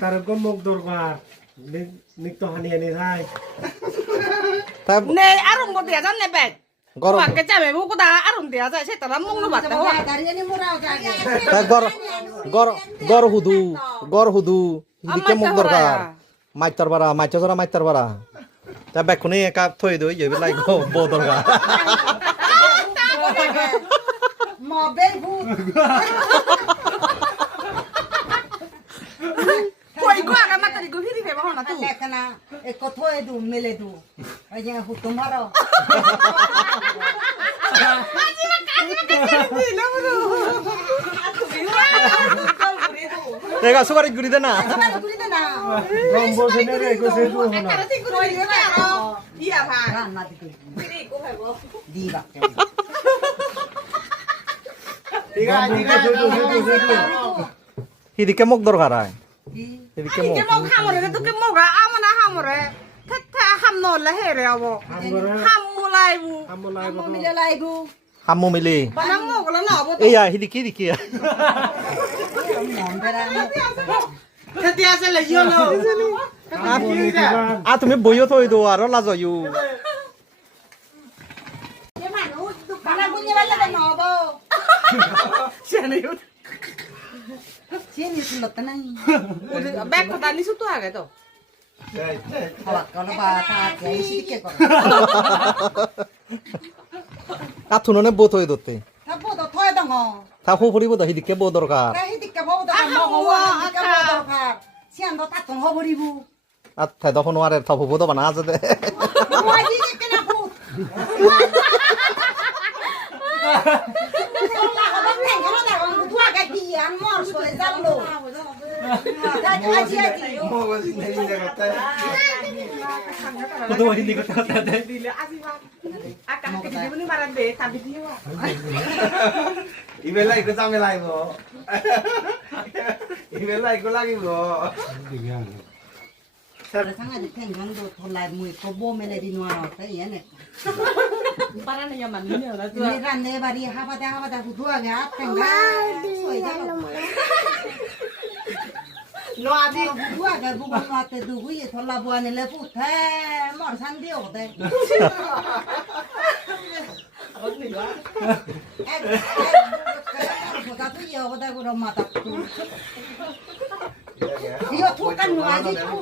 তার মুখ দরকার নিত্য হানি আনি যায় নে আরম গো দিয়া জান নে বে গরম কে যাবে মুকু দা আরম দিয়া যায় সে তারা মুখ নবাত হওয়া তা গর হুদু হিদিকে মুখ দরকার মাইতার বারা মাইচা জরা মাইতার বারা তা বেকুনি একা থই দই ইবে লাই গো ব দরকার মোবাইল ভূত কই গো আগা মাতারি গো ফিরি ফেবা হনা তু লেখনা এক কথই দু মেলে দু ওই যে হুতুম মারো এগা সুপারি গুড়ি দে না রম বসে নে রে গোসে দু হনা ইয়া ভা রান্না দিকে ফিরি কো হেবো দিবা ঠিক আছে হিদিকে মুখ দরকার আয় হিদিকে মুখ কে মগ হামরে তো কে মগা আমনা হামরে থা হাম ন লা হেরে আবো হাম মুলাইবু আমো মিলে লাইবু হামু মিলি বানা মগ লা না আবো এইয়া হিদিকে হিদিকে মন বেরা তেতি আছে লে ইয়লো আ তুমি বইও থই দো আর লাজয়ু এ মানুষ দোকানে গুনি বেলা নবো সেনে চিনি সুলত নাই ব্যাগ কথা নিছু তো আগে তো খাওয়া কোন বা তা কেসি কে কর কা থুননে বো থই দতে তাবো তো থয় দঙ্গ তা হো পড়িব তো হিদিকে বো দরকার তাই দিকে বউ দরকার মগো দিকে বউ দরকার সিয়ান তো তাতন হবরিবু আচ্ছা তখন আর থপু বো তো বানা আছে দে ওই দিকে কেনা ভূত কত হিন্দি কথা দে দিলে আসিবা আকা কে দিবনি মারান দে তাবি দিও ইবেলা ইকো জামে লাইব ইবেলা ইকো লাগিব Saya sangat ditenggang do tholai mui ko bo mele di nuar ta yene. para na yaman ni na tu Ni ran ne bari ha ba ku dua ga tenggang. Soi ja lo. no adi Bu dua ga bu ma te du gu ye thola bo ne le pu the mor san dio de. Ko tu yo ko da ko ma ta tu. Yo tu kan nu aji tu.